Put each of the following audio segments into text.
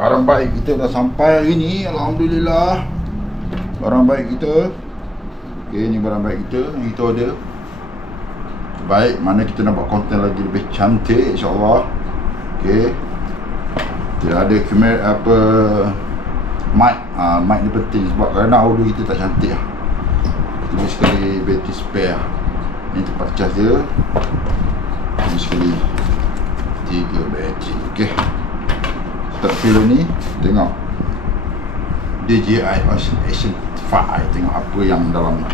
barang baik kita dah sampai hari ni, alhamdulillah. Barang baik kita. Okey, ni barang baik kita yang kita order. Baik, mana kita nak buat konten lagi lebih cantik insya-Allah. Okey. Kita ada kamera apa, mic. Mic ni penting sebab kerana audio kita tak cantik lah. Kita sekali battery spare. Ni tempat charge dia. Ini sekali 3 bateri. Okey. Start film ni, tengok DJI Action 5. Tengok apa yang dalam ni.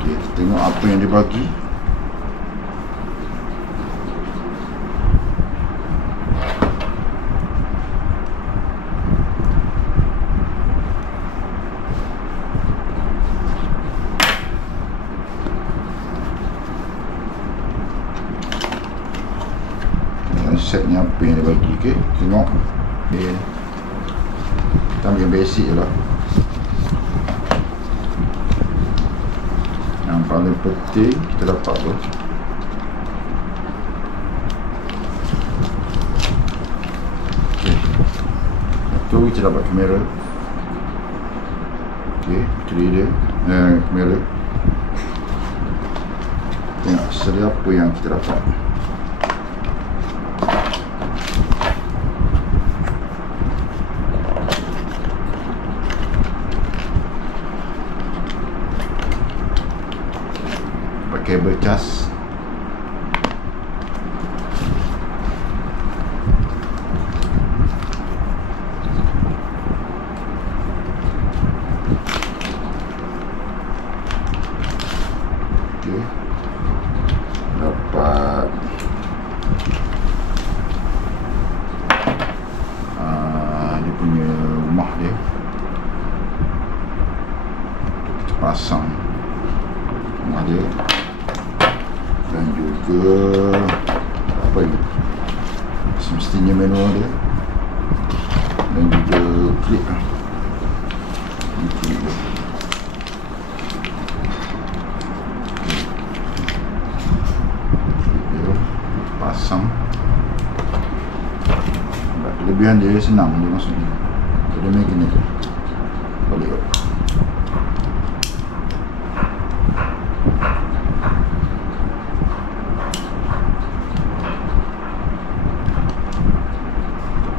Okay, tengok apa yang dia bagi. Set ni apa yang dia bagi. Okay, tengok. Okay, kita ambil yang basic je lah. Yang paling penting kita dapat tu, okay, tu kita dapat kamera. Okay, bateri dia, kamera. Tengok sedia apa yang kita dapat. Kabel cas. Okay. Dapat dia punya rumah dia. Kita pasang rumah dia. Dan juga apa ni, semestinya manual dia. Dan juga klip lah. Ini klip dia. Klip dia pasang. Kelebihan dia senang dia maksudnya. Dia magnet balik kot.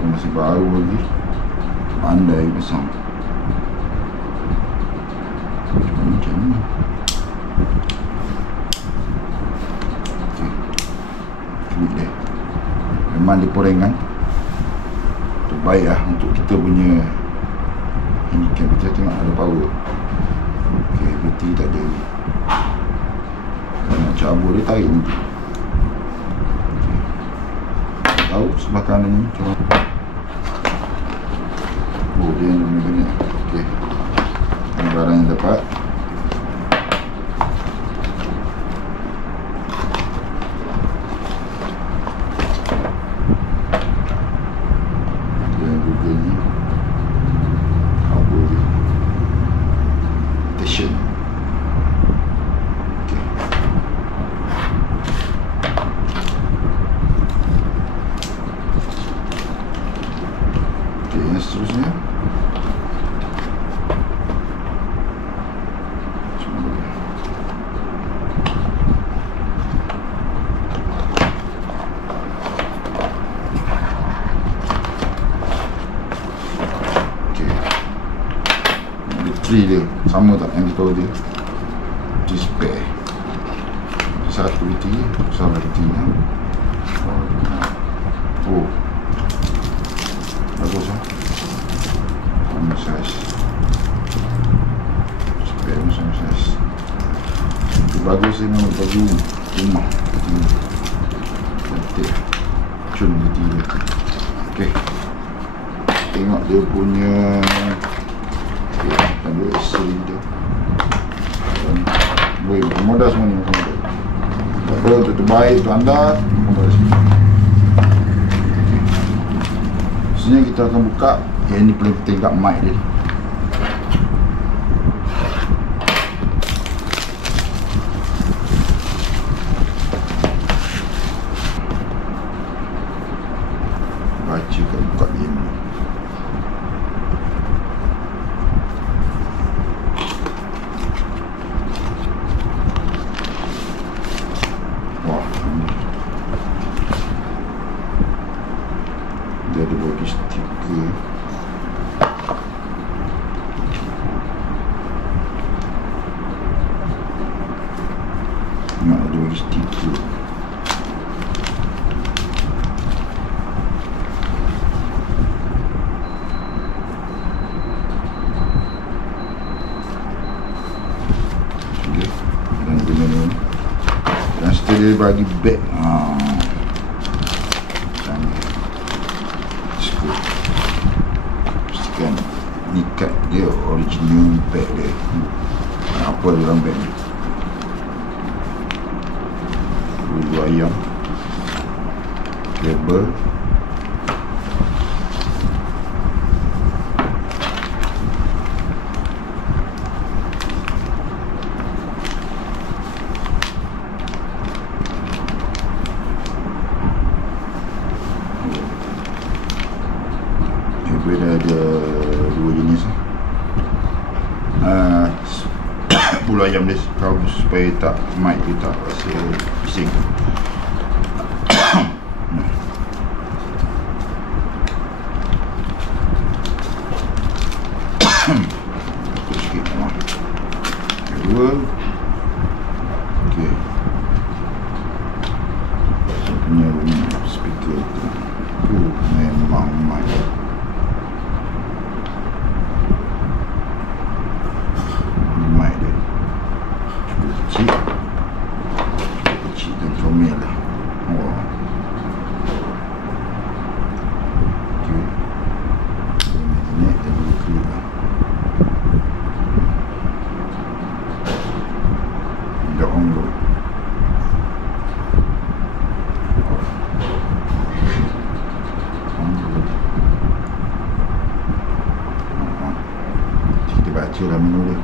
Masih baru lagi, pandai pasang. Macam ni. Okay, klip dia memang diporengan. Terbaik lah untuk kita punya handicap. Kita tengok ada power. Okay, bateri tak ada. Kalau nak cabut dia tarik nanti. Okay, tahu sebelah kanan ni macam mana. Oh, dia yang banyak. Okey. Ini barang yang dapat. Dan juga ni kabel dia. Station. Okey. Okey, yang seterusnya. Dia sama tak yang kita order? Display satu bateri, sama bateri ya. Oh, bagus lah. Sama size. Display sama size. Itu bagus sih, memang baju rumah. Cantik. Cun bateri dia. Okay, tengok dia punya. Ambil silinder. Boleh modal semua ni, macam modal. Tak apa, untuk terbaik untuk anda, modal sini. Sebenarnya kita akan buka yang ni paling penting kat mic dia. Cuba buka dia ni. Wah, dia ada bagi stiker. Nak ada bagi stiker. Dan guna ni. Dan setelah dia bagi beg. Pastikan ni kad dia original beg dia. Apa dalam beg ni? Bulu ayam, kabel, kabel dah ada 2 jenis. Bulu ayam dia kau supaya tak mic tu tak rasa bising. Tutup sikit lah. Kedua. Okey. Saya punya speaker tu memang mic. Mic dia kecil dan comel lah. Wah. Okay. Ini dia boleh klik lah. Dah on dulu. Kita baca lah menu dia.